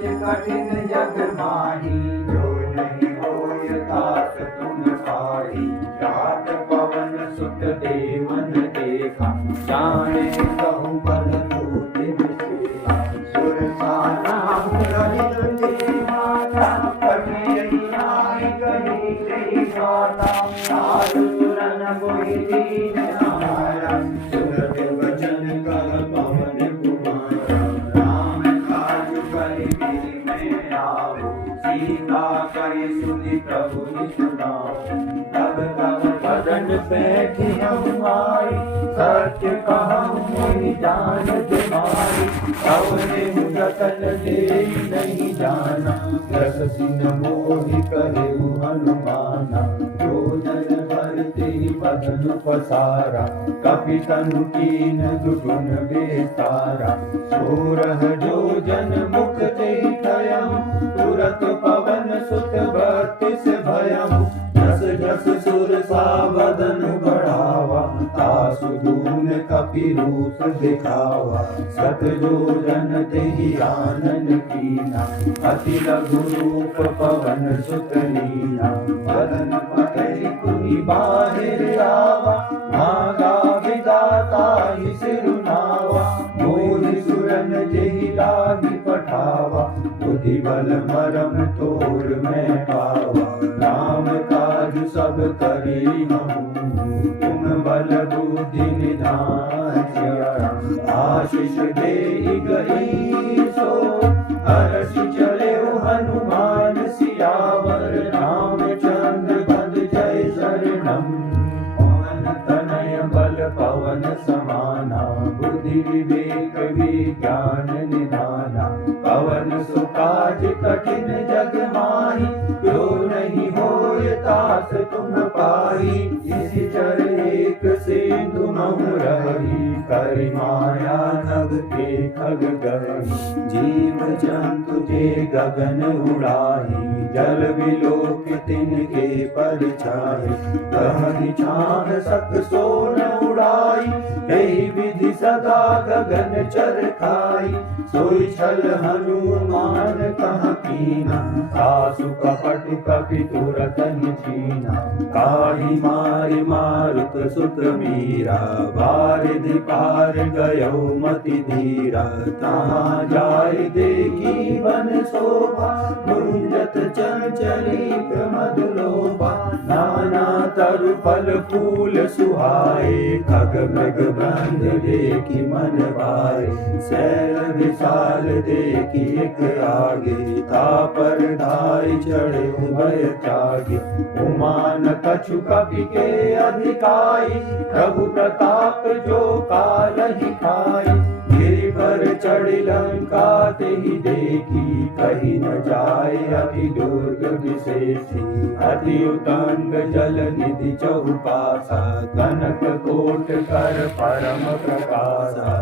काज कठिन जग माही, जो नहीं होय तास तुम पाही। रात पवन सुत देवन देखा, जाने कहूँ बल भूति विशेषा। सुर साना रहित ते माता, कठिन नाई कही कही गाता। साधु सुरन कोई दीन हमारा, सुरत वचन कह पवन कुमारा। राम काज करि गिरि में आऊ, सीता कहि सुनि प्रभु निसुनाऊ। तब तब बदन बैठी हम आई, सत्य कहूँ मोहि जान तुम्हारी। कवने जतन दे नहीं जाना, रस सिन मोहि करेउ हनुमाना। जोधन भरते बदन पसारा, कपि तनु कीन दुगुन बेसारा। सोरह जोजन मुख ते थयहु, तुरत पवन सुत बत्तीस भयहु। जस जस सुर सा बदन बढ़ावा, तासु दून कपि रूप दिखावा। सत जोजन तेहि आनन कीना, अति लघु रूप पवन सुत लीना। बदन पकड़ि पुनि बाहिर आवा, मांगा विधाता ही सिरुनावा। मोहि सुरन जेहि लागी पठावा, बुद्धि बल मरम तोर मैं पावा। राम काज सब करी हूँ, तुम बल बुद्धि निधान सिया राम। आशीष देहि गई सो, हरषि चले हनुमान सियावर। रामचंद्र पद जय शरणम, पवन तनय बल पवन समाना। बुद्धि विवेक विज्ञान निधाना, पवन सुकाज कठिन जग माही। जो नहीं होय तास तुम पाही, इसी चर एक सिंधु महु रही। करि माया नभ के खग गही, जीव जंतु जे गगन उड़ाही। जल विलोक तिनके पर छाए, कहहि छाह सक सोन उड़ाई। यही विधि सदा गगन चर खाई, सोई छल हनुमान कहाँ कीना। सासु कपट कपि तुरत छीना, काहि मारि मारुत सुत मीरा। बारिधि पार गयो मति धीरा, तहाँ जाय देखी वन शोभा। गुंजत चंचली मधुलोभा, नाना तरु फल फूल सुहाए। खग मृग बंध देखी मन भाए, शैल विशाल देखी एक आगे। तापर धाय चढ़े भय त्यागे, उमान कछु कपि के अधिकाई। प्रभु प्रताप जो कालहि खाई, गिरि पर चढ़ि लंका तेहि देखी। कही न जाय अति दुर्ग विशेषी, अति उतंग जल निधि चहुपासा। कनक कोट कर परम प्रकाशा,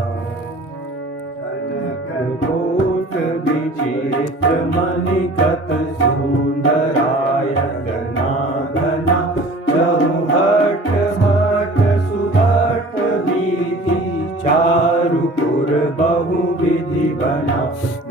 कनक कोट विचित्र मणिकत सुंदराय। घना घना चौहट हट सुहट विधि, चारुपुर बहु विधि बना।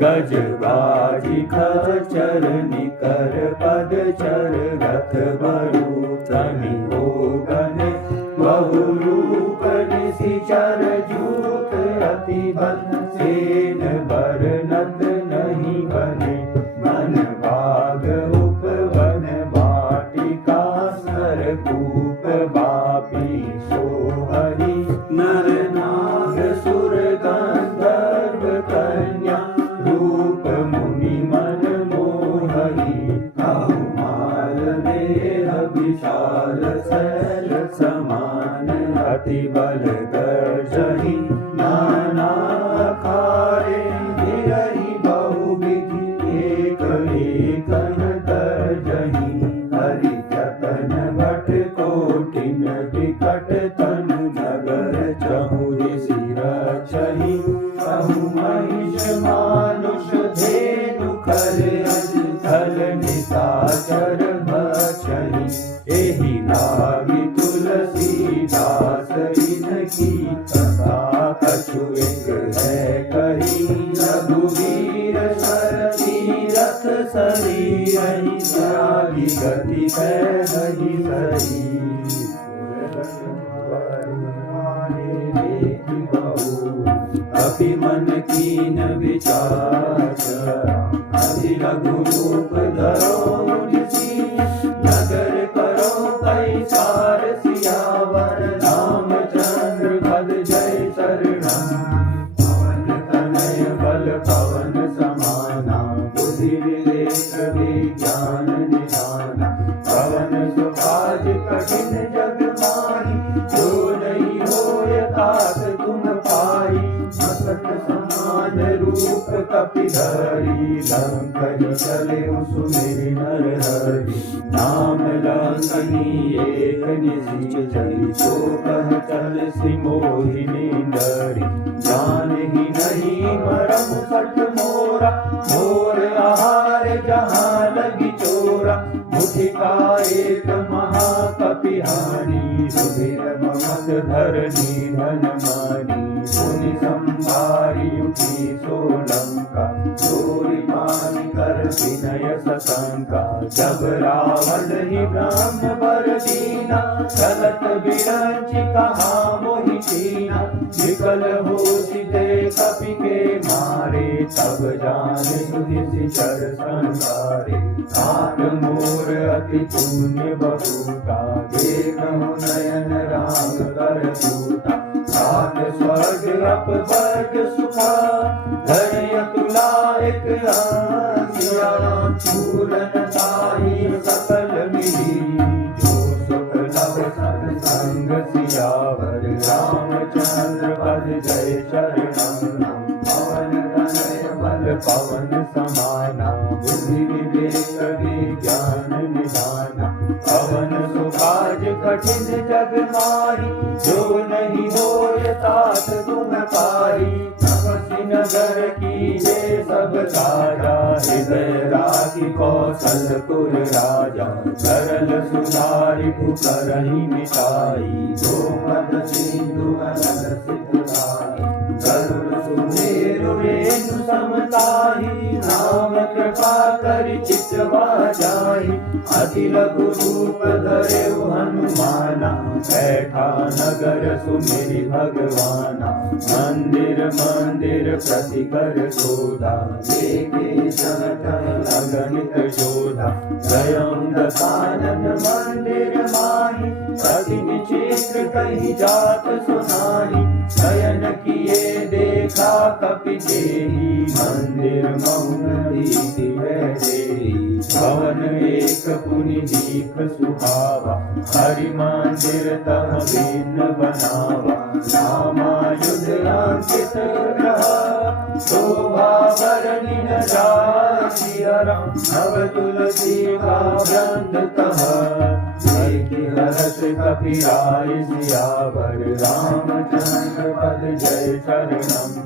गज बाजी खचर निकर पद चर, रथ बरु तनि होगने बहु रूप निशिचर। जूत अति बन सेन बरनत नहीं बने, मन बाग उपवन वाटिका। सर कूप बापी सोहरी, नर नाग सुर गंधर्व कन्या। रूप मुनि मन मोहरी, कहुमार देह विशाल शैल समान। अति बल गर्जहि नाना खारे, गिरहि बहु विधि एक एकन गर्जहि। हरि जतन भट कोटिन विकट तनु, नगर चहुरि सिर छहि। कहु महिष मानुष धेनु कर, अज थल निशाचर बचहि। एहि लागी तुलसीदास इनकी, कथा कछु एक है कही। रघुवीर सरति शरीर त्यागी गति पैदहि सही अभी मन कीन विचार अति लघु रूप धरो निसी नगर करो पैसार सियावर रामचंद्र पद जय शरणम पवन तनय बल पवन समाना बुद्धि विवेक विज्ञान निधाना पवन सुभाज कठिन जग माही जो नहीं होय तात तुम पाई असत समान रूप कपिधरी लंकन चले सुमेरि नर हरि नाम लंकनी एक निश्चय सो कह चल सिमोहिनी डरी जान ही नहीं मरम सठ मोरा मोर आहार जहाँ लगी चोरा मुठिका एक महाकपिहानी रुधिर ममत धरनी धन मानी सुनि संभारी उठी सोलंका चोरी मानी कर विनय सशंका जब रावण ही ब्रह्म वर दीना चलत बिरंचि कहा मोहि कीना विकल हो सीधे कपि के मारे तब जान सुधि चर संसारे सात मोर अति पुण्य बहुता देखहु नयन राम कर दूता सात स्वर्ग अप वर्ग सुखा धरय तुला एक आसिया पूरन ताहि सकल मिली जो सुख लभ सत्संग सियावर रामचंद्र पद जय शरणम पवन तनय बल पवन समाना बुद्धि विवेक विज्ञान निधाना पवन सुभाज कठिन जग माही जो नहीं होय तात तुम पाई तपसी नगर की ये सब राजा हृदय राखी कौशलपुर राजा सरल सुधारि करहि मिटाई गोपद सिंधु अनल सिद्धि गरुड़ सुमेरु रेणु समताहि नाम कृपा करि चितवा जाहि अति लघु रूप धरेउ हनुमाना बैठा नगर सुमिरि भगवाना मंदिर मंदिर प्रति कर शोधा देखे संतन अगणित जोधा स्वयं दशानन मंदिर माहि अति विचित्र कहीं जात सुनाई शयन किए देखा कपि जेहि मंदिर मौन रीति वैदेही भवन एक पुनि दीप सुहावा हरि मंदिर तह भिन्न बनावा रामायुध अंकित रहा शोभा बरनि न जाय सिया राम नव तुलसी का वृंद तह देखि हरष कपिराय सियावर रामचंद्र पद जय शरणम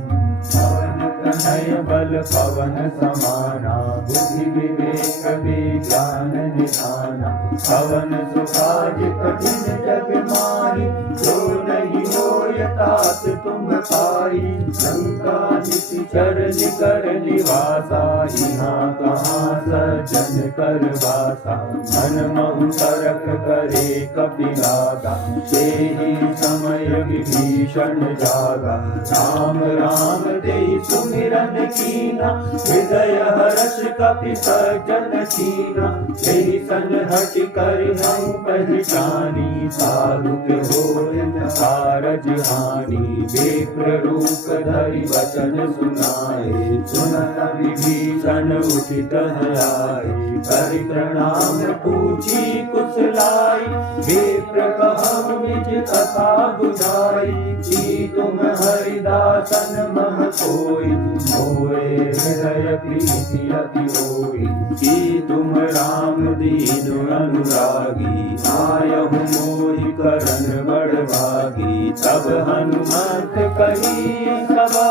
पवन तनय बल पवन समाना बुद्धि विवेक विज्ञान निधाना पवन सुभाज कठिन जग माही जो नहीं होय तात तुम पाई लंका निश्चर निकर निवासा यहाँ कहाँ सज्जन कर वासा मन महु तरक करे कपिलागा ते ही समय विभीषण जागा राम राम देहि सुमिरन कीना हृदय हर्ष कपि सज्जन कीना तेहि सन हट कर हम पहचानी साधु के होय न कारज हानि विप्र रूप धरि वचन सुनाए सुनत विभीषण उठित आए करि प्रणाम पूछी कुशलाई विप्र कहु निज कथा बुझाई कि तुम हरिदासन मह कोई मोरे हृदय प्रीति अति होई कि तुम राम दीन अनुरागी आयहु मोहि करन बड़भागी तब हनुमत कही सभा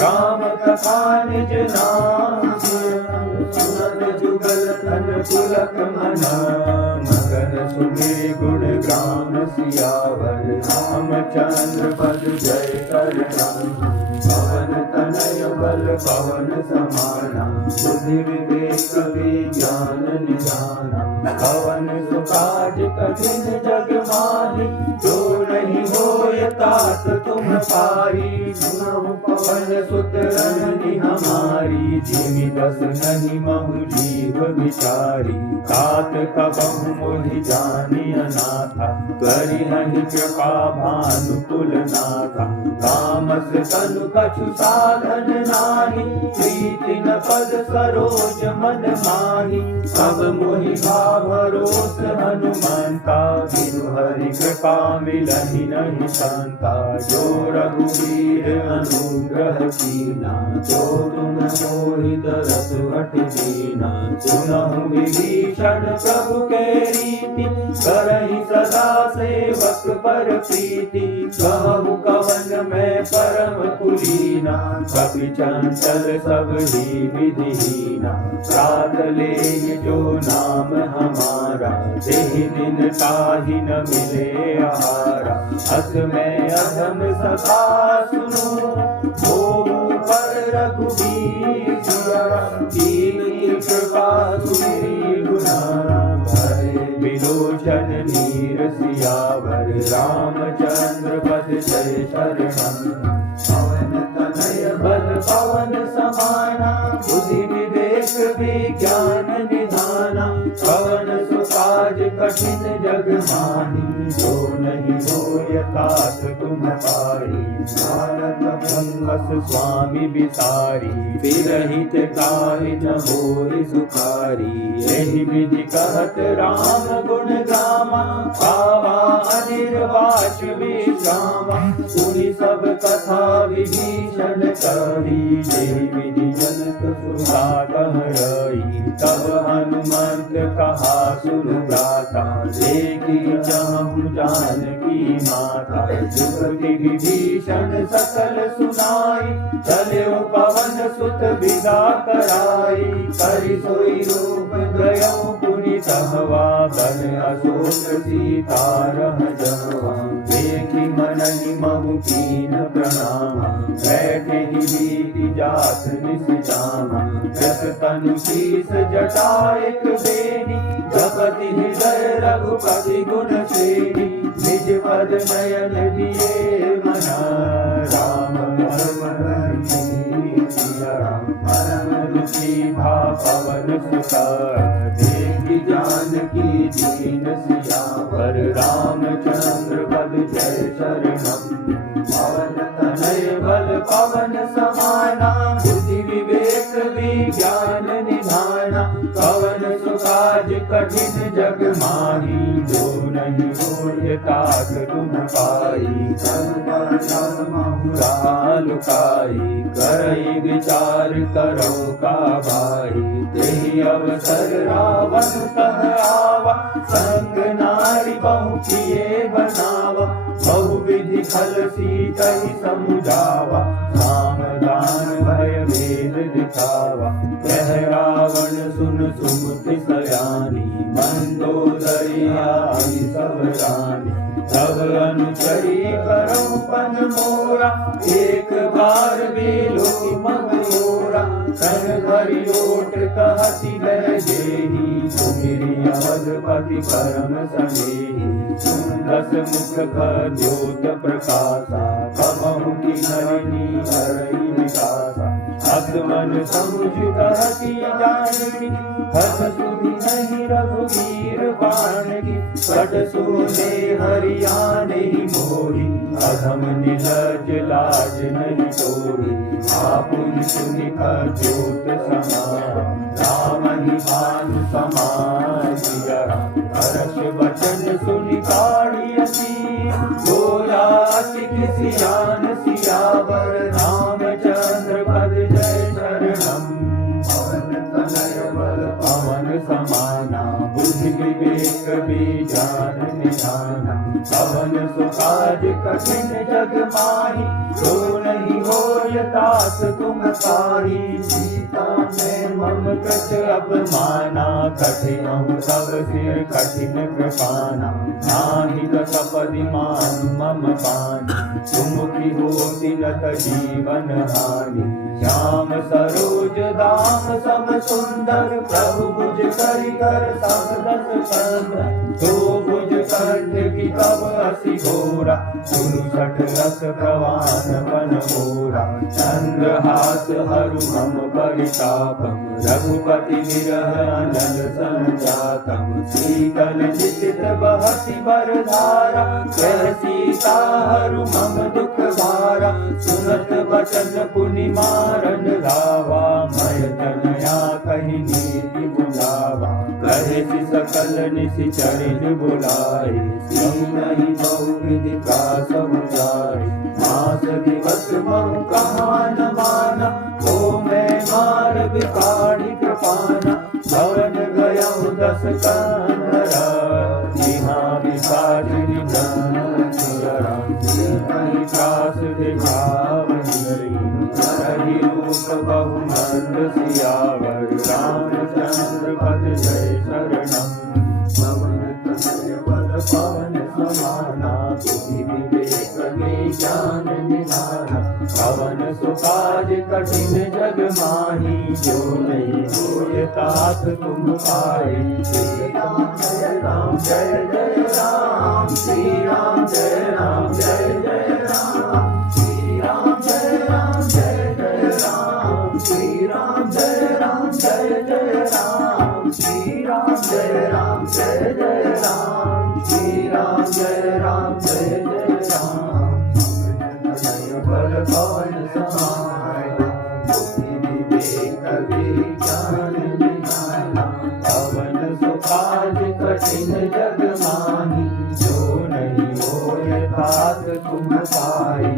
राम कथा निज नाम सुनत जुगल धन पुलक मना मगन सुने गुण ग्राम सियावर रामचंद्र पद जय करना पवन तनय बल पवन समाना बुद्धि विवेक विज्ञान निधाना। पवन सुकाज कठिन जग माही, जो नहीं होय तात तुम पाई। सुनहु पवन सुत रहनी हमारी, जिमि दस नहीं महु जीव विचारी। तात कबहु मोहि जानि अनाथा, करि नहीं कृपा भानुकुल नाथा। तामस तनु कछु साधन नाही, प्रीति न पद सरोज मन माही। सब मोहि भरोस हनुमंता, बिनु हरि कृपा मिलहि नहीं संता। जो रघुवीर अनुग्रह कीना, जो तुम मोहि दरस हट दीना। सुनहु विभीषण प्रभु के रीति, करहि सदा सेवक पर प्रीति। कहु कवन मैं परम कुलीना, कपि चंचल सब ही विधिहीना। साध ले जो नाम हमारा, तेहि दिन ताहि न मिले आहारा। अस में अधम सखा सुनो, भोगु पर रघुबीर सिया। कीन्ही कृपा सुनी गुना, भय विलोचन नीर सियावर। रामचंद्र पद जय शरणम। पवन तनय बल पवन समाना, बुद्धि विवेक विज्ञान निधाना। पवन सुकाज कठिन जग माही, जो नहीं होय तात तुम पाई। नारद भंगस स्वामी बिसारी, विरहित काहि न होय सुखारी। यही विधि कहत राम गुण गामा, पावा अनिर्वाच विश्रामा। सुनि सब कथा विभीषण कही, यही विधि जनक सुता कह रही। तब हनुमंत कहा सुन गाता, देखी चाहूं जानकी माता। सुरति विभीषण सकल सुनाई, चले पवन सुत विदा कराई। करि सोई रूप गयो पुनि सहवा, बन अशोक सीता रह जहवा। देखी मनहि महु कीन प्रणामा, बैठे ही बीति जात निस जामा। जस तनु शीस जटा एक बेनी, जपति हृदय रघुपति गुण सेनी। निज पद नयन दिए मना, राम परम सिया राम। परम दुखी भा पवन सुता, देखी जानकी दीन सियावर। रामचंद्र पद जय शरणम। पवन तनय बल पवन समाना, बुद्धि विवेक विज्ञान निधाना। पवन सुकाज कठिन जग माही, जो नहीं होय तात तुम पाई। लुकाई, करई विचार करो का भाई। तेहि अवसर रावण कह आवा, संग नारी बहु किए बनावा। बहुविधि खल सीतहि समुझावा, साम दान भय भेद दिखावा। कह रावण सुन सुमति सयानी, मंदोदरी आई सब रानी। तब अनुचरी करौ पन मोरा, एक बार बेलो मग मोरा। तन भरि ओट कहति बह जेहि, सुमिरि अवधपति परम सनेहि। सुंदस मुख द्योत प्रकाशा, कबहु की नरनी हरई विकासा। अस मन समुझ कहति जानकी, हस सुधि नहीं रघुवीर बानकी। पट सुने हरियाणे मोहि, अधम निलज लाज नहीं तोहि। आपुन सुनि द्योत समान, राम ही भानु समान सिया राम। हर्ष वचन सुनि काढ़ियति, गोया अति सियान सियावर। रामचंद्र पद जय शरणम। पवन तनय बल पवन समाना, बुद्धि विवेक विज्ञान निधाना। पवन सुकाज कठिन जग माही, जो नहीं होय तात तुम पाही। सीता में मम कृत बस अब माना, कठिनौ सब सिर कठिन कृपाना, नाही सपदि मानु मम पानी, तुम की होती नत जीवन हानि, श्याम सरोज दाम सम सुंदर, प्रभु भुज करि कर सब दस कंधर, दो भुज कंठ की कब असी घोरा, सुनु सठ रस प्रवान बन मोरा, चंद्रहास हरु मम परितापम, रघुपति विरह अनल संजातम, शीतल जित बहति बरधारा, कह सीता हरु मम दुख भारा, सुनत बचन पुनि मारन धावा, मय तनया कहि नीति बुलावा, कहे सकल निशिचरिन बुलाए, नहीं बहुविधि का समुदाय, मास दिवस महु कहाँ न माना, ओ मैं मार बिकाढ़ी कृपाना, भवन गयउ दस कंधरा, जिहाँ विसारिणी नंदरा, कहीं त्रास दिखावनी, रही रूप बहु मंद सियावर, रामचंद्र पद जय शरणम, पवन तनय बल पवन समाना, बुद्धि विवेक में ज्ञान निधाना, पवन सुकाज कठिन जग माही, जो नहीं होय तात तुम पाए, श्री राम जय राम जय जय राम, श्री राम जय राम जय जय राम, श्री राम जय राम जय जय राम, श्री राम जय राम जय जय राम, श्री राम जय राम जय जय राम, श्री राम जय राम जय जय राम, बल पवन समाय, बुद्धि विवेक विज्ञान निधाना, पवन सुकाज कठिन जग माही, जो नहीं होय तात तुम पाई,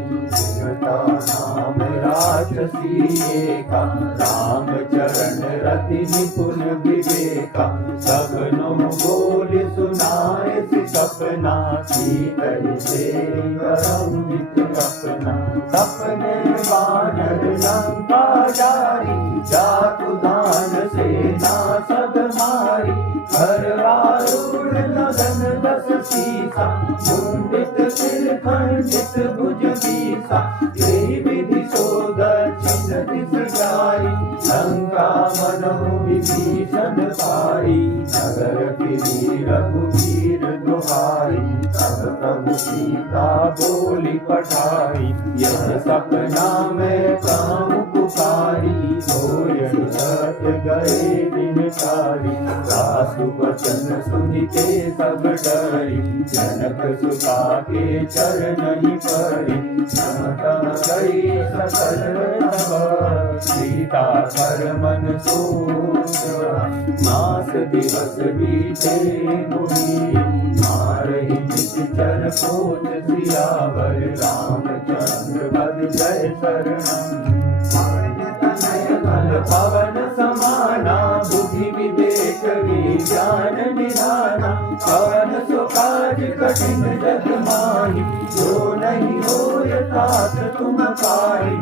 नाम राजसी एका, राम चरण रति निपुण विवेका, सबनो बोल सुनाए सपना, सीतल से करम नित अपना, सपने वानर लंका जारी, जातु दान सेना सब मारी, घरवारूढ़ नगन दस सीसा, मुंडित सिर खंडित भुज बीसा, यही विधि सो दक्षिण दिस जाई, लंका मनहु विभीषण पाई, नगर फिरी रघुवीर दुहाई, तब प्रभु सीता बोली पठाई, यह सपना मैं कहूँ पुकारी, सोय सत गए दिन तारी, सासु वचन सुनिते सब डरी, जनक सुता के चरण ही परी, गई सकल तब, सीता पर मन सोचा, मास दिवस बीते मुनि, मारहि निश्चर पोत सियावर, रामचंद्र पद जय शरणम, पवन समाना, बुद्धि विवेक विज्ञान निधाना, पवन सुकाज कठिन जग माही, जो नहीं होय तात तुम पाई,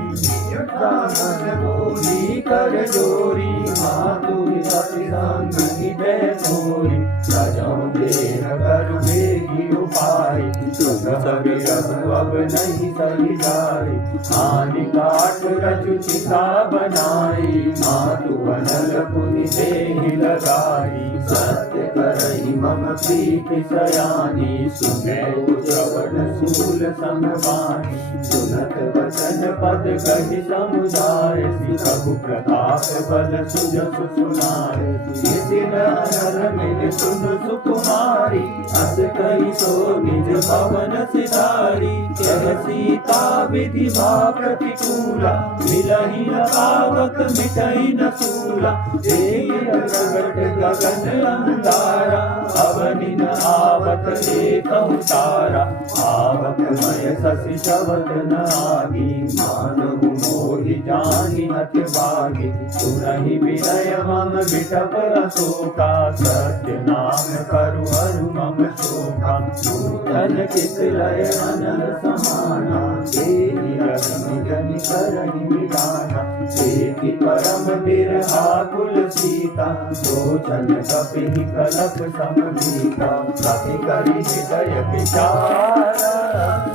मन बोली कर जोरी, मातु सति संगी जय थोरी, सजौ देह कर बेगी उपाय, सुन सभी रघु अब नहीं सही जाए, हानि काट रचु चिता बनाई, मातु अनल पुनि देहि लगाई, सत्य करहि मम प्रीति सयानी, सुने श्रवण सूल संगवानी, सुनत वचन पद कहि समुदाय, प्रभु प्रताप बल सुजसु सुनाय, इसी नर मिल सुन सुकुमारी, अस कहि सो निज पवन सिधारी, कह सीता विधि भा प्रतिकूला, मिलहि न पावक मिटहि न सूला, प्रगट गगन अंधारा, अवनि न आवत देखहु तारा, आवक मय शशि शबत न आगी, मानहु मोहि जानि अति भागी, सुनहि विनय मम बिटप अशोका, सत्य नाम करु हरु मम शोका, नूतन किस लय अनल समाना, तेहि रगमि जनि करहि विधाना, तेहि परम बिरहाकुल सीता, सोचन कपिहि कलप समभीता, कपि करि हृदय विचारा,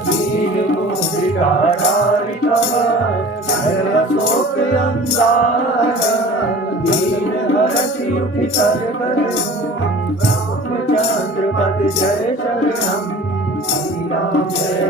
दीन मुद्रिका डारि कह, भय शोक अंधारा, दीन हरषि उठि कर रामचंद्र पद जय शरणम, श्री राम जय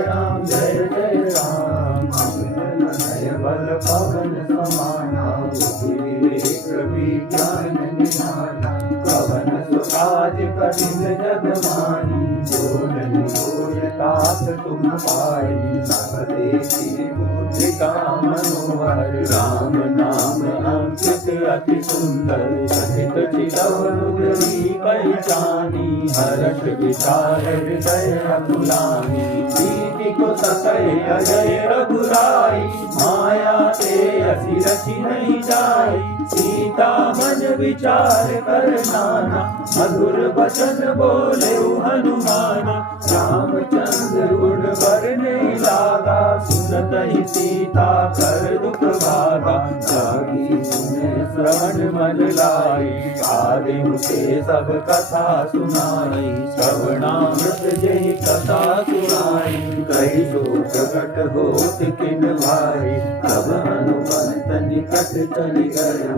जय राम, जय बल पवन समाना, बुद्धि विवेक विज्ञान निधाना, कवन सुकाज कठिन जग माही, जो नहीं होय तात तुम पाई, सब देखी मुद्रिका मनोहर, राम नाम अंकित अति सुंदर, सहित चितव मुद्री पहचानी, हर्ष विचार हृदय अकुलानी, प्रीति को सकय अजय रघुराई, माया ते असी रचि नहीं जाई, सीता मन विचार कर नाना, मधुर वचन बोले हनुमाना, रामचंद्र गुण बरने लागा, सुनत ही सीता कर दुख भागा, जागी सुने श्रवण मन लाई, आदि मुझे सब कथा सुनाई, श्रवणामृत जय कथा सुनाई, कई सो प्रकट होत किन भाई, तब हनुमंत निकट चली गए,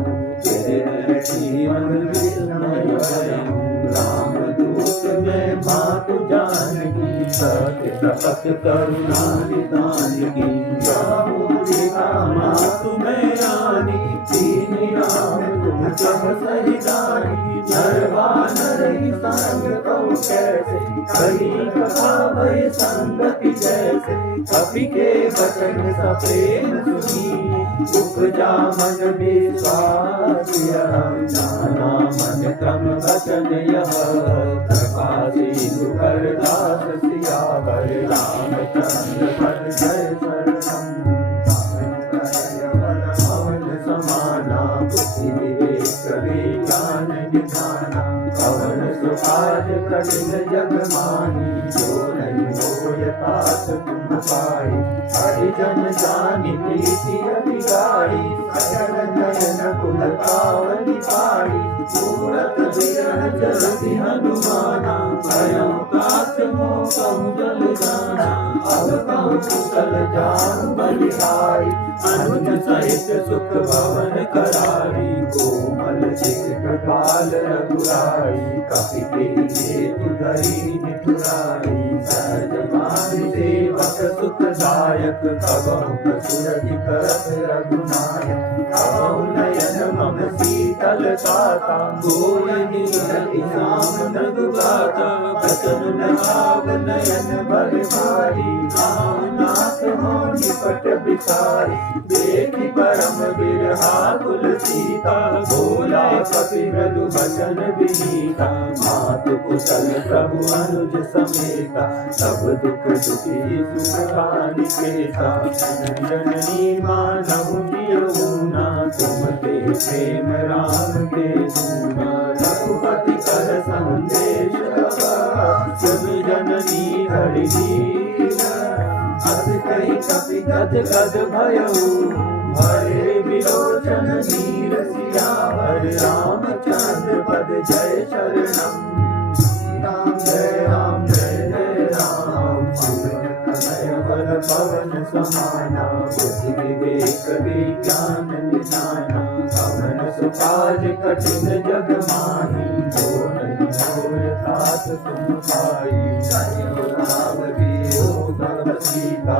तेरे जीवन विस्मय भयउ, राम दूत में मातु जानकी, सत्य प्रपत करुणा निधान की, मुद्रिका मातु में रानी, दीन राम तुम सब सही जानी, नरवानर संग कहु कैसे, कही कथा भय संगति जैसे, कपि के वचन सप्रेम सुनी, उपजा मन विश्वास जाना मन क्रम वचन यह, प्रकाशी सुकर दास सियावर, रामचंद्र पद जय शरणम, पवन समाना, बुद्धि विवेक विज्ञान निधाना, पवन सुकाज कठिन जग माही, जो नहीं होय तात तुम पाई, हरिजन जानि प्रीति अति गाई, सकल नयन कुल पावनि पाई, सूरत विरह जरति हनुमाना, भयउ तात मोह कहु जल जाना, अब कहु कुशल जान बलिहारी, अनुज सहित सुख भवन करारी, कोमल चित कृपाल रघुराई, कपि के धरि निठुराई, सहज मान सेवक सुखदायक, कबहु सुरति करत रघुनायक, कबहु नयन मम शीतल ताता, गोयनि रति श्याम मृदुगाता, बचन नभाव नयन भर भारी, नाथ हो निपट बिसारी, देखि परम बिरहाकुल सीता, बोला कपि मृदु वचन विनीता, मातु कुशल प्रभु अनुज समेता, सब दुख दुखी सुख निकेता, जननी मानहु जियऊना, तुम ते प्रेम राम के दूना, रघुपति कर संदेश सुन जननी हरि दीना, अस कहि कपि गद गद भयउ, हरे विलोचन वीर सियावर, रामचंद्र पद जय शरणम, राम जय जय राम, जय बल पवन समाना, बुद्धि विवेक विज्ञान निधाना, पवन सुकाज कठिन जग माही, जो नहीं होय तात तुम पाई, राम वियोग तव सीता,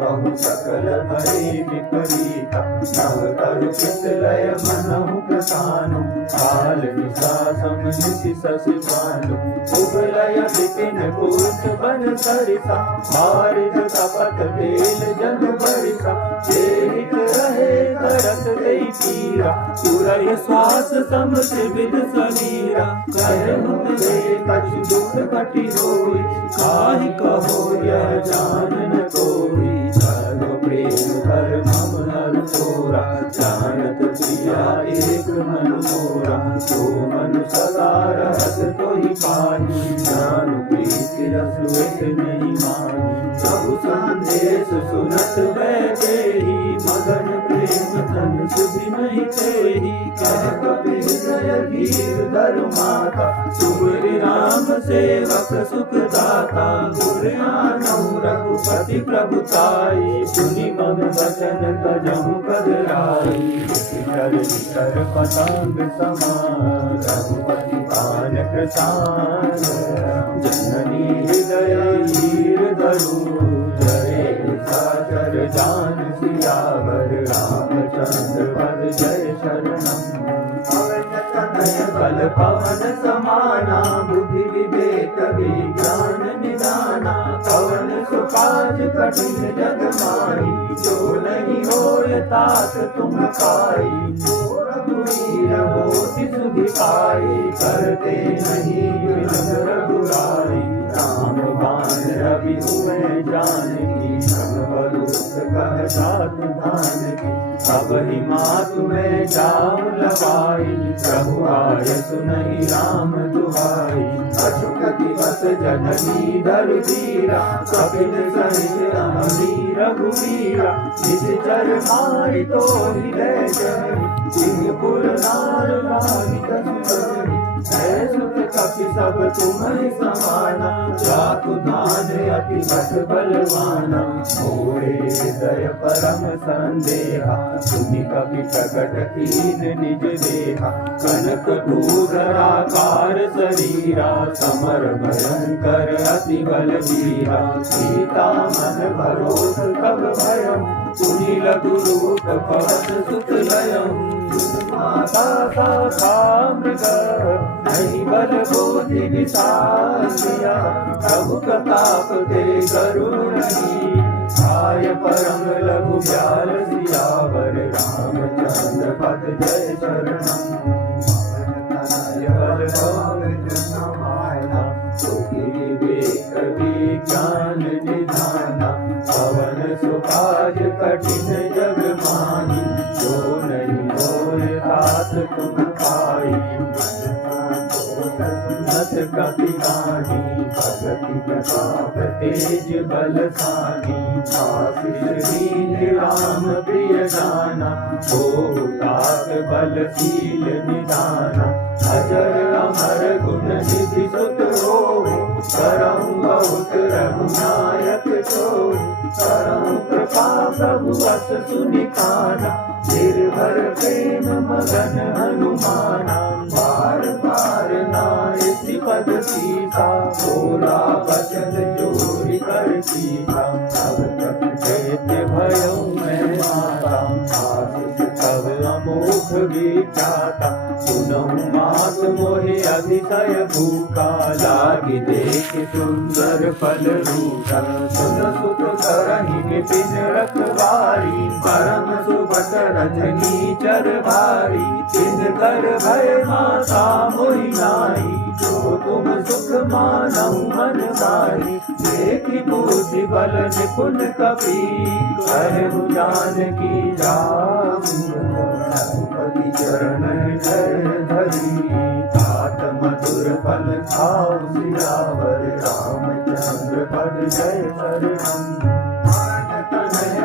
मोहु सकल भय विपरीता, नव तरु चित लय मनहु प्रसानु, काल निशा समनिति शशि भानु, उबलय विपिन पुरुष बन सरिसा, बारिश कपट तेल जन बरिसा, जेहित रहे करत देई पीरा, तुरहि श्वास समति विद समीरा, कहु ते कछु दुख कटि होई, काहि कहो यह जान न कोई, सर्व प्रेम कर मम हर तोरा, जानत प्रिया एक मन मोरा, तो मन सदा रहत तोहि पाहि, जानु प्रीति रस एक नहीं माही। प्रभु संदेश सुनत वैदेही, मगन प्रेम तन सुधि नहीं तेहि, कह कपि हृदय धीर धरु माता, सुमिरि राम सेवक सुख दाता। गुर आनहु रघुपति प्रभुताई, सुनि मम वचन तजहु पद राई। निकर निकर पतंग समान, रघुपति कान कृसान, जननी हृदय धीर धरु, जय सागर जान सियावर, रामचंद्र पद जय शरणम। कल पवन समाना, बुद्धि विवेक विज्ञान निदाना, पवन सुकाज कठिन जग माही, जो नहीं होय तात तुम पाई। जो रघुवीर होति सुधि पाई, करते नहीं विलंब रघुराई। राम बाण रवि हुए जानकी, बलूत कह साथ धान की। अब ही मातु में जाऊं लगाई, प्रभु आय सुनहि राम दुहाई। अचुकति बस जननी धरु धीरा, कपिल सहित रमणी रघुवीरा। निश्चर मारि तो हृदय जहि, सिंहपुर नार लागी कसुरहि। है सुत कपि सब तुम्हि समाना, जातु दान अति भट बलवाना। मोरे हृदय परम संदेहा, सुनि कपि प्रकट कीन निज देहा। कनक दूधराकार शरीरा, समर भयंकर अति बलवीरा। सीता मन भरोस कब भयम, पुनि लघु रूप पवन सुत लयम। माता सा मृग नहीं बल बोधि विशालिया, प्रभु प्रताप ते गरुड़ नहीं। आय परम लघु ब्याल सियावर, रामचंद्र पद जय शरणम। बल समाना, सुखी विवेक विज्ञान निधाना। पवन सुकाज कठिन जग माही, जो नहीं होय तात तुम पाई। नत कपि गाही, भगति प्रताप तेज बलशाली। आशीष दीन राम प्रिय जाना, हो तात बलशील निदाना। अजर अमर गुण निधि सुत होय, करहु बहुत रघुनायक सोय। करहु कृपा प्रभु अस सुनि काना, निर्भर प्रेम मगन हनुमाना। बार बार नायति पद सीता, बोला बचन जोरि कर सीता। अब तक चैत्य भयो मैं माता, आशीष तब अमोघ विख्याता। सुनहु मात मोहि अतिशय भूखा, लागी देख सुंदर फल रूखा। सुन सुत करहि विपिन रखवारी, परम सुभग रजनी चर भारी। तिन कर भय माता मोहि नाई, जो तुम सुख मानहु मन माही। देखि बुद्धि बल निपुण कपि, कहु जानकी जाऊं। रघुपति चरण जय धरी, तात मधुर फल खाऊ सियावर। रामचंद्र पद जय शरणम।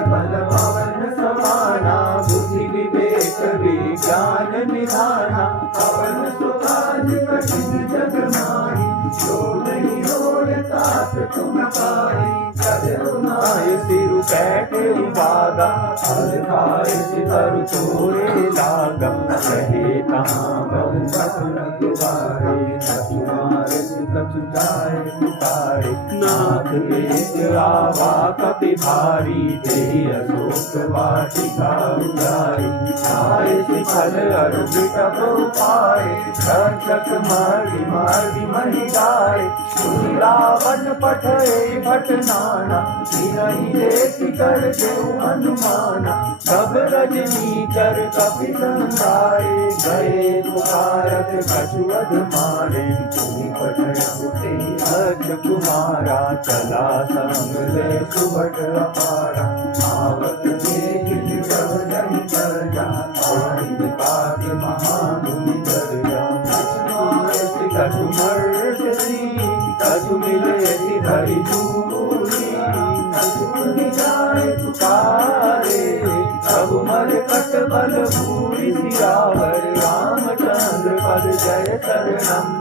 बल पवन समाना, बुद्धि विवेक विज्ञान निधाना। पवन सुकाज कठिन जग माही, जो नहीं होय तात तुम पाई। करुणाय सिरु कैटे बागा, फल खाए सितरु चोरे लागा। रहे तहाँ बहु कछु न गुबारे, ससुरार कछु जाए पुकारे। नाथ एक आवा कपि भारी, तेहि अशोक वाटिका उजाई। आए शिखर अरु बिटप उपाय, रक्षक मार्गी मार्गी महि गाय। सुनि रावण पठए भट नाना, तिनहि देख कर देउ हनुमाना। सब रजनी कर कपि संगाए, गए पुकारत कछुअध मारे भूमि पटन उठे अज कुमारा चला संग ले सुभट अपारा आवत देख नहीं कर जा पाद महामुनि दर्जा कछु मर्द कछु मिले धरि दूरी कछु जाए पुकारे प्रभु मर कट बल भूरि सियावर रामचंद्र पद जय शरणम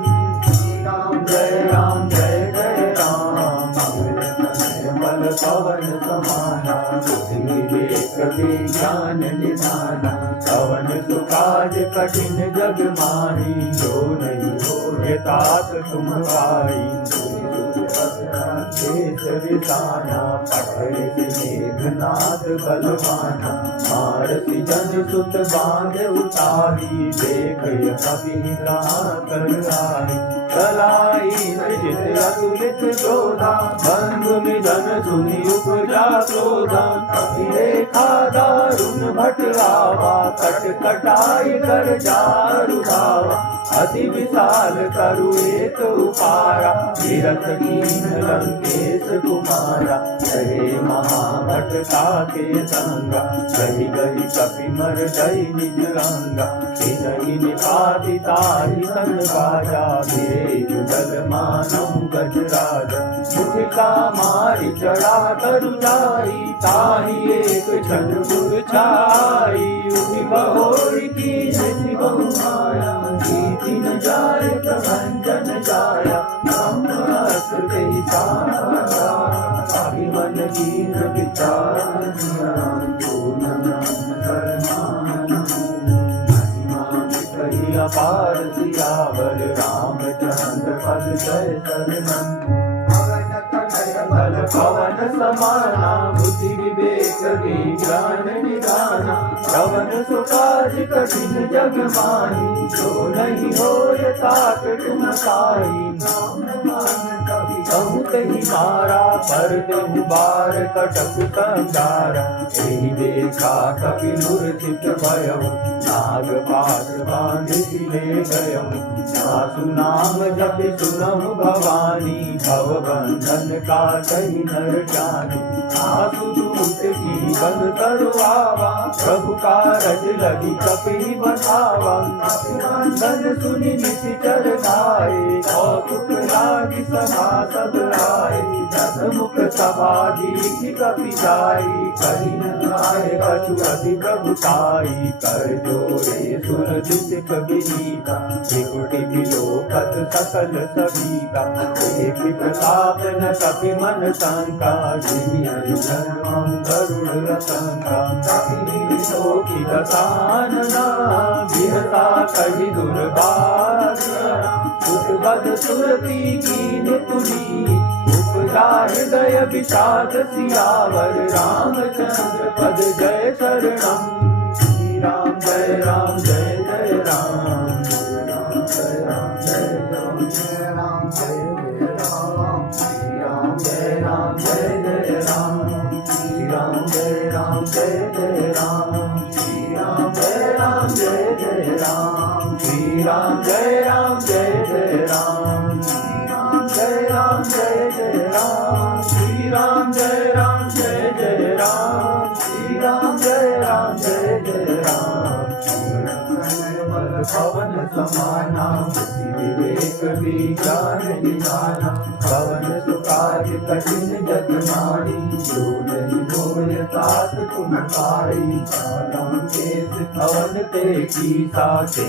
जय राम जय जय राम बल पवन समाना बुद्धि विवेक विज्ञान निधाना पवन सुकाज कठिन जग माही जो नहीं हो तात तुम पाई विसाना पठरित मेघनाथ बलवाना मारसी जन सुत बांध उतारी देख कपिता कर आई कलाई निजित अतुलित जोधा बंधु निधन सुनि उपजा क्रोधा रेखा दारुण भट आवा कट कटाई कर जारु धावा अति विशाल करु एक उपारा विरत कीन लंकेश कुमारा रहे महाभट के संगा गही गही कपि मर गई निज रंगा तिनहि निपाति ताहि सन बाजा जुगल मानव गजराज मुठिका मारी चढ़ा करु जाई ताहि एक क्षण मुरझाई उठि बहोरी की निधि बहु माया कीति न जाय प्रभंजन जाया ब्रह्मास्त्र के सारा अभिमन कीन विचार अपार सियावर रामचंद्र पद जय शरणम बल पवन समाना बुद्धि विवेक विज्ञान निधाना पवन सुकाज कठिन जग माही जो नहीं हो तात तुम पाई बहुत ही मारा पर बार कटक कंगारा यही देखा कपि मूर्छित भयम नाग पास बांध ले गयम सासु नाम जप सुनहु भवानी भव बंधन का कही नर जाने आसु दूत की बन तरुआवा प्रभु का रज लगी कपि बतावा बंधन सुनि निश्चर गाए कौतुक लागी सभा सब आए दस मुख सभा दीखि कपि जाई कही न आए कछु अति प्रभुताई कर जोरे सुर दिसिक विनीता त्रिकुटी विलोकत सकल सभीका एक प्रताप न कपि मन शंका धर्मं गरुड़ रसंका शोकी दसानना विहता कहि दुर्बारा उद्भद सुरती कीन तुनी उपजा हृदय विषाद सियावर रामचंद्र पद जय शरणम श्री राम जय राम जय जय राम जय राम जय राम जय राम जय राम श्री राम जय राम जय जय राम श्री राम जय राम जय जय राम श्री राम जय राम जय जय राम श्री राम जय राम जय जय राम जय राम जय जय राम श्री राम जय राम जय जय राम श्री राम जय राम जय जय राम पवन समाना बुद्धि विवेक विज्ञान निधाना पवन सुकाज कठिन जग माही जो नहीं मोय तात तुम पाई लंकेश पवन ते कीसा ते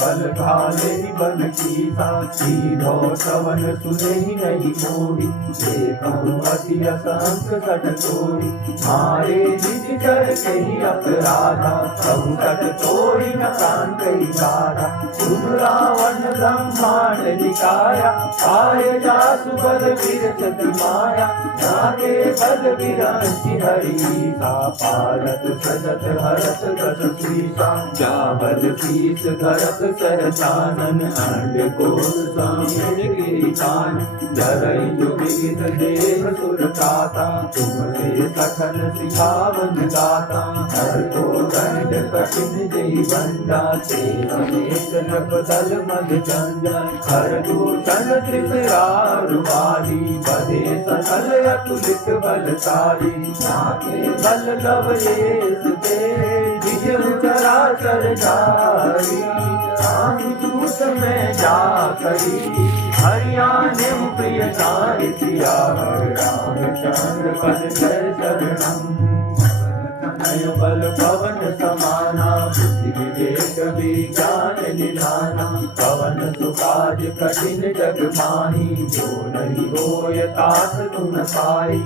बल भाले बल कीसा सीधो सवन सुने नहीं मोही देखूं अति असंख सठ तोरी मारे निज कर कही अपराधा प्रभु सठ तोरी न प्राण कही सारा रावण ब्रह्मांड निकाया आय जासु बल विरचति माया जाके बल विरंचि हरीसा पारत सजत हरत दस सीसा जा बल शीस धरत सहसानन अंड कोश स्वामी गिरितान जरई जो विविध देह सुरताता तुमसे सखल सिखावन गाता हर को दंड कठिन जय बंदा ते अनेक नभ दल मद जंजन हर दूषण त्रिपुरारी बधे सकल अतुलित बलशाली नाके बल लव येस दे विजय चराचर जारी दूत में जा करी हरियाणे प्रिय सारि सियावर रामचंद्र पद जय शरणम नय बल पवन समाना बुद्धि विवेक विज्ञान निधाना पवन सुकाज कठिन जग माही जो नहीं होय तात तुम पाई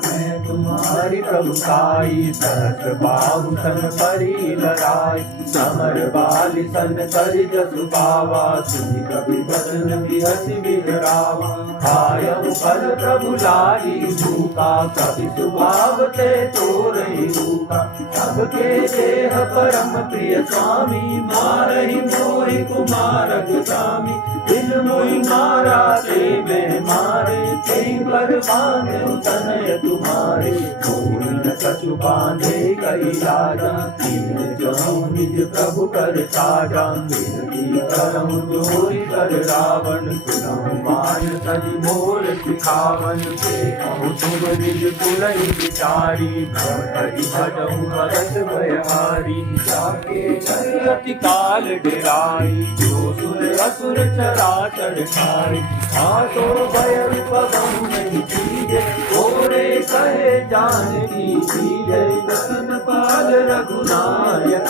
मैं तुम्हारी प्रभुताई सहस बाहु सन परी लड़ाई समर बाली सन करि जसु पावा सुनि कवि बदन बिहसि बिहरावा खायउ फल प्रभु लागी भूखा कवि सुभाव ते तोरहि रूखा सबके देह परम प्रिय स्वामी मारहि मोहि कुमारक स्वामी दिल मोहि मारा ते मैं मारे तेहि पर बांधे तनय तुम्हारे कोई न कछु बांधे कई राजा तीन जहाँ निज प्रभु कर साजा विनती करम जोरी कर रावण सुनहु मान सज मोर सिखावन देखहु तुम निज कुलहि विचारी भवतरि भजहु भरत भयहारी जाके कर अति काल डेराई जो सुर असुर चराचर खाई आसो भय पवन नहीं कीजे ओरे कहे जानकी कीजे दसन पाल रघुनायक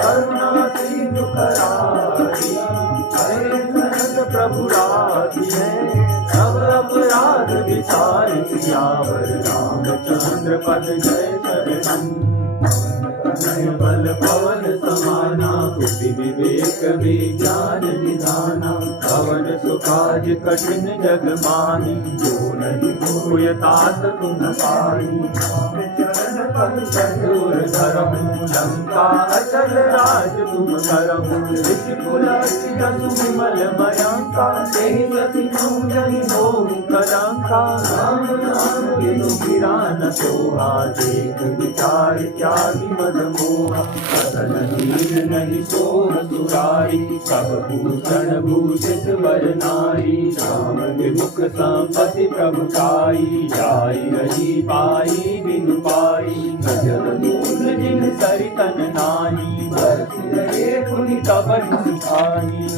करुणा सिंधु करारी हरे शरण प्रभु राधि है सब अपराध विसार सियावर रामचंद्र पद जय शरणम बल पवन समाना बुद्धि विवेक विज्ञान निधाना पवन सुखाज कठिन जग माही जो नहीं होय तात तुम पाई चरण पद चतुर धरहु लंका अचल राज तुम करहु ऋषिकुल जसु विमल मयंका तेहि सति जनि मोहि कलंका राम नाम बिनु गिरा न सोहा देख विचार त्यागी मद मोहा फसल नीर नहीं सोह सुरारी सब भूषण भूषित वर नारी राम विमुख संपत्ति प्रभुताई जाई रही पाई बिनु पाई गजल दूध जिन सरितन नानी बरसि रहे पुनि कबन सुखानी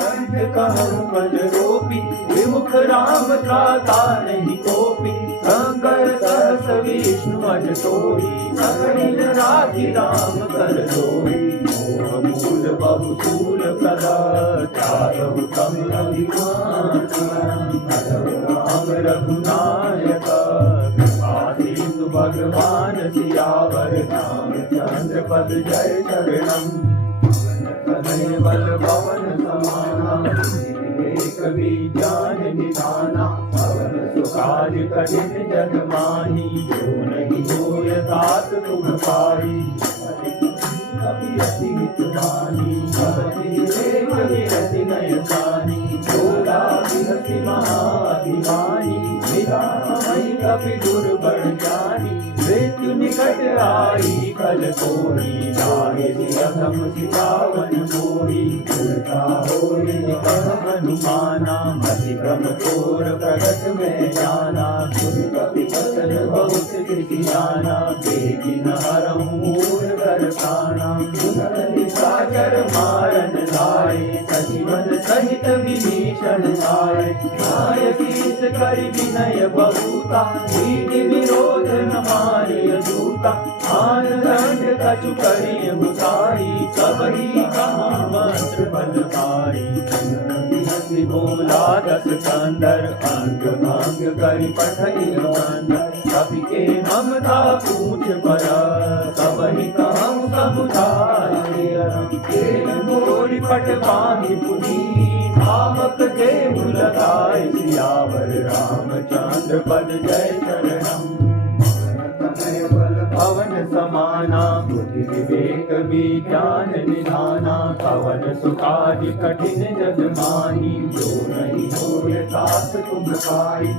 कंठ कहु मन रोपी विमुख राम त्राता नहीं कोपी शंकर सहस विष्णु अज तोरी सकल राखी राम कर जोड़ी मोह मूल बहु सूल कदा चारहु तम अभिमान राम रघुनायक कृपासिंधु भगवान सियावर रामचंद्र पद जय शरणम कनय बल पवन समाना विवेक विज्ञान निधाना पवन सुखाज कठिन जग माही जो नहीं होय तात तुम पाई कभी अति हितवानी भवति विवेक विरति नयसानी जोला विहति महाभिमानी निरामयि कपि दुर्बल जानी मृत्यु निकट आई कल कोई जाहि अधम सितावन कोई उल्टा होय निकट हनुमाना मति भ्रम घोर प्रगट में जाना सुन कपि कसल बहुत कृतियाना देखि न हरहु मूढ़ कर प्राणा निशाचर मारन लाए सजीवन सहित विभीषण आए नाय शीस करि विनय बहुता नीति विरोध न मारिय दूता आन दंड कछु करिय गुसाई सबहि कहा मंत्र बलकारी हंसी बोला दस कंदर अंग भंग करि पठई अंदर कवि के ममता पूछ पर सबहि कहूँ समुदाय गोरी पट बांधि पुनी धामक देहु लगाए सियावर रामचंद्र पद जय शरणम पवन समाना बुद्धि विवेक विज्ञान निधाना पवन सुखादि कठिन जग माही जो नहीं होय तात तुम पाई।